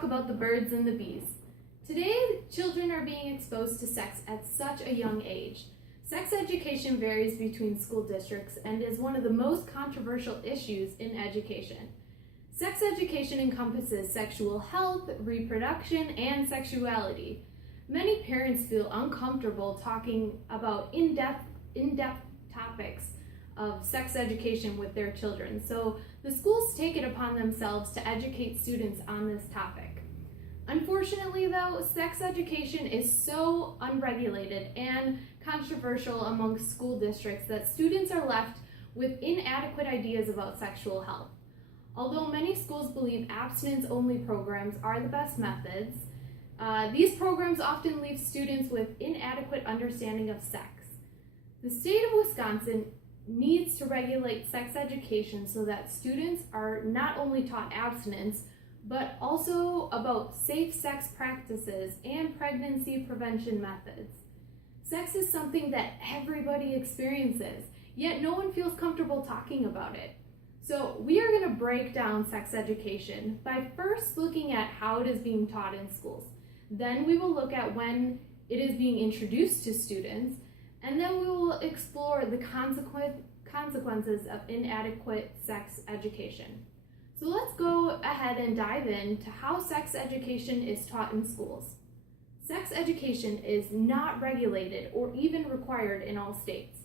talk about the birds and the bees. Today, children are being exposed to sex at such a young age. Sex education varies between school districts and is one of the most controversial issues in education. Sex education encompasses sexual health, reproduction, and sexuality. Many parents feel uncomfortable talking about in-depth topics of sex education with their children, so the schools take it upon themselves to educate students on this topic. Unfortunately, though, sex education is so unregulated and controversial among school districts that students are left with inadequate ideas about sexual health. Although many schools believe abstinence-only programs are the best methods, these programs often leave students with inadequate understanding of sex. The state of Wisconsin needs to regulate sex education so that students are not only taught abstinence, but also about safe sex practices and pregnancy prevention methods. Sex is something that everybody experiences, yet no one feels comfortable talking about it. So we are going to break down sex education by first looking at how it is being taught in schools. Then we will look at when it is being introduced to students, and then we will explore the consequences of inadequate sex education. So let's go ahead and dive into how sex education is taught in schools. Sex education is not regulated or even required in all states.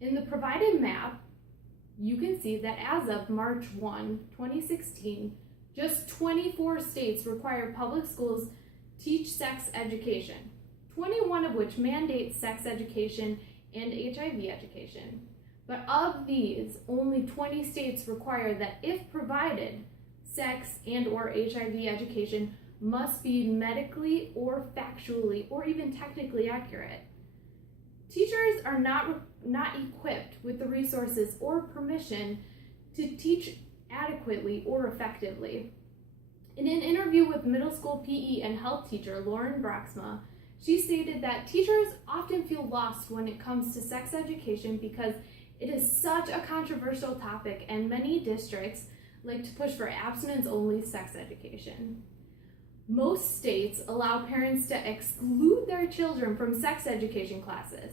In the provided map, you can see that as of March 1, 2016, just 24 states require public schools teach sex education, 21 of which mandate sex education and HIV education. But of these, only 20 states require that if provided, sex and or HIV education must be medically or factually or even technically accurate. Teachers are not equipped with the resources or permission to teach adequately or effectively. In an interview with middle school PE and health teacher Lauren Broxma, she stated that teachers often feel lost when it comes to sex education because it is such a controversial topic and many districts like to push for abstinence-only sex education. Most states allow parents to exclude their children from sex education classes.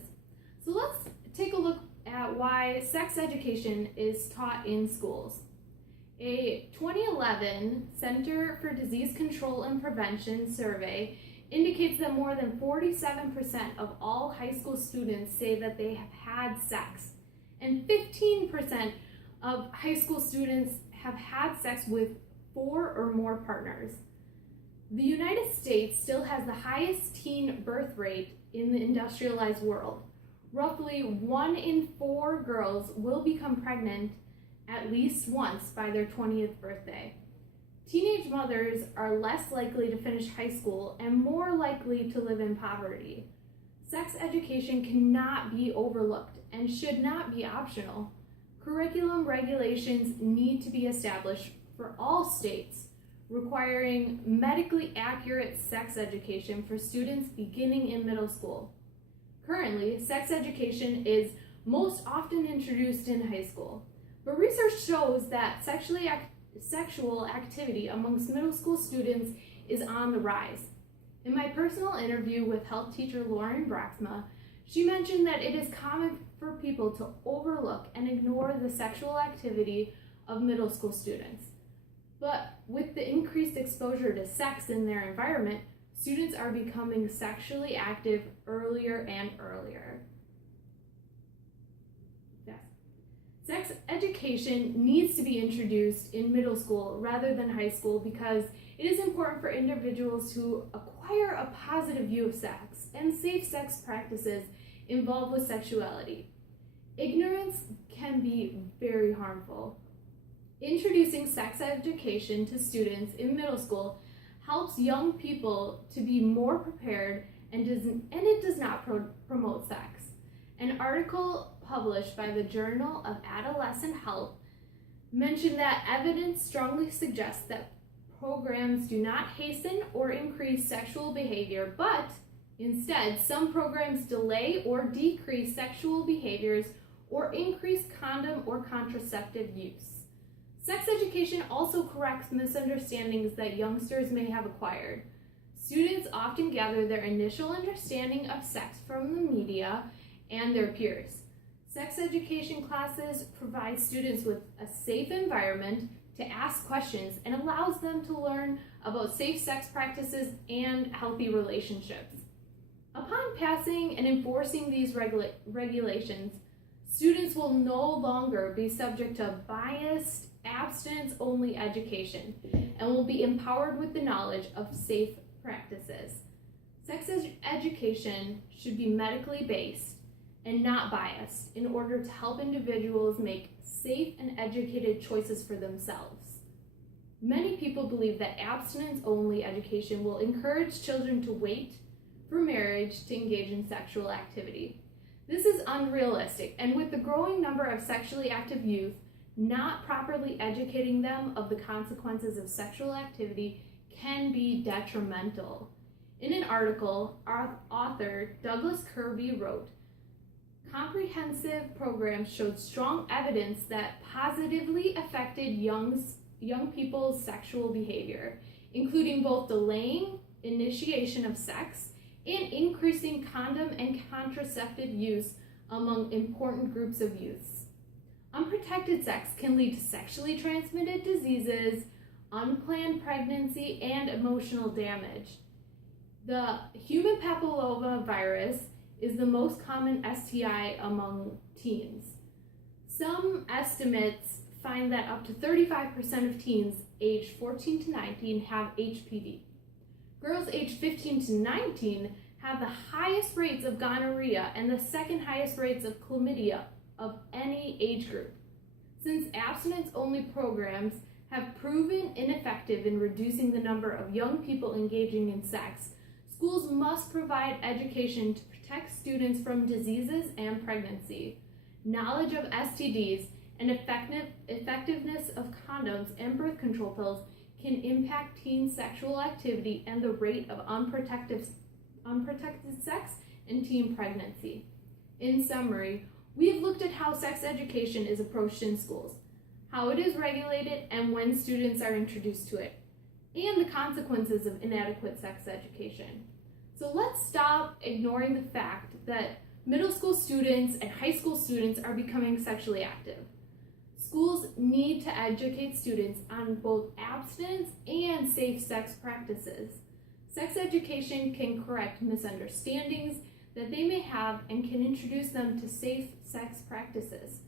So let's take a look at why sex education is taught in schools. A 2011 Center for Disease Control and Prevention survey indicates that more than 47% of all high school students say that they have had sex, and 15% of high school students have had sex with 4 or more partners. The United States still has the highest teen birth rate in the industrialized world. Roughly 1 in 4 girls will become pregnant at least once by their 20th birthday. Teenage mothers are less likely to finish high school and more likely to live in poverty. Sex education cannot be overlooked and should not be optional. Curriculum regulations need to be established for all states, requiring medically accurate sex education for students beginning in middle school. Currently, sex education is most often introduced in high school, but research shows that sexual activity amongst middle school students is on the rise. In my personal interview with health teacher Lauren Broxma, she mentioned that it is common for people to overlook and ignore the sexual activity of middle school students. But with the increased exposure to sex in their environment, students are becoming sexually active earlier and earlier. Yes. Sex education needs to be introduced in middle school rather than high school because it is important for individuals to acquire a positive view of sex and safe sex practices involved with sexuality. Ignorance can be very harmful. Introducing sex education to students in middle school helps young people to be more prepared and it does not promote sex. An article published by the Journal of Adolescent Health mentioned that evidence strongly suggests that programs do not hasten or increase sexual behavior, but instead, some programs delay or decrease sexual behaviors or increase condom or contraceptive use. Sex education also corrects misunderstandings that youngsters may have acquired. Students often gather their initial understanding of sex from the media and their peers. Sex education classes provide students with a safe environment to ask questions and allows them to learn about safe sex practices and healthy relationships. Upon passing and enforcing these regulations, students will no longer be subject to biased, abstinence-only education and will be empowered with the knowledge of safe practices. Sex education should be medically based and not biased in order to help individuals make safe and educated choices for themselves. Many people believe that abstinence-only education will encourage children to wait for marriage to engage in sexual activity. This is unrealistic, and with the growing number of sexually active youth, not properly educating them of the consequences of sexual activity can be detrimental. In an article, our author Douglas Kirby wrote, "Comprehensive programs showed strong evidence that positively affected young people's sexual behavior, including both delaying initiation of sex and increasing condom and contraceptive use among important groups of youths. Unprotected sex can lead to sexually transmitted diseases, unplanned pregnancy, and emotional damage. The human papillomavirus is the most common STI among teens. Some estimates find that up to 35% of teens aged 14 to 19 have HPV. Girls aged 15 to 19 have the highest rates of gonorrhea and the second highest rates of chlamydia of any age group. Since abstinence-only programs have proven ineffective in reducing the number of young people engaging in sex, schools must provide education to protect students from diseases and pregnancy. Knowledge of STDs and effectiveness of condoms and birth control pills can impact teen sexual activity and the rate of unprotected sex and teen pregnancy." In summary, we have looked at how sex education is approached in schools, how it is regulated and when students are introduced to it, and the consequences of inadequate sex education. So let's stop ignoring the fact that middle school students and high school students are becoming sexually active. Schools need to educate students on both abstinence and safe sex practices. Sex education can correct misunderstandings that they may have and can introduce them to safe sex practices.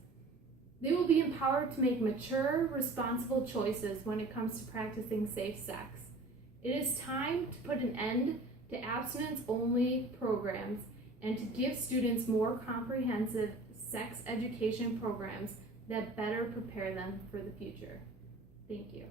They will be empowered to make mature, responsible choices when it comes to practicing safe sex. It is time to put an end to abstinence-only programs and to give students more comprehensive sex education programs that better prepare them for the future. Thank you.